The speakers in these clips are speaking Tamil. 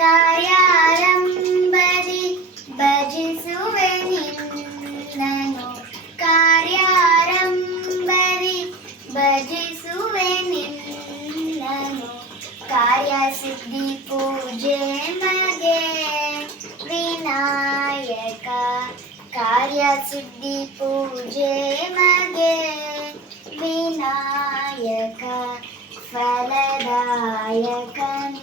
कार्यारम्भरि भजसु वेनि कार्यारम्भरि कार्यारम्बरि भजसु वेनि कार्यसिद्धि पूजे मगे विनायका कार्यसिद्धि पूजे मगे विनायका फलदायक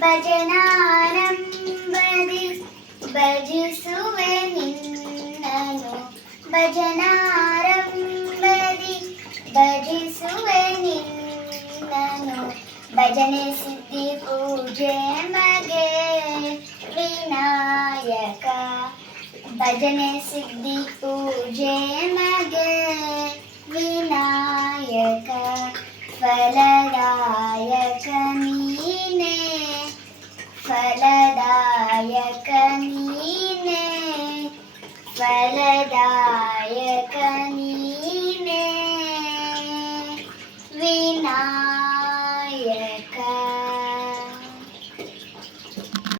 பஜனாரம்பதி பஜிசுவெனின்னனு பஜனாரம்பதி பஜிசுவெனின்னனு பஜனே சித்தி பூஜே மகே விநாயக பஜனே சித்தி பூஜே மகே விநாயக ஃபலதாயகா ಫಲದಾಯಕ ನೀನೆ ಫಲದಾಯ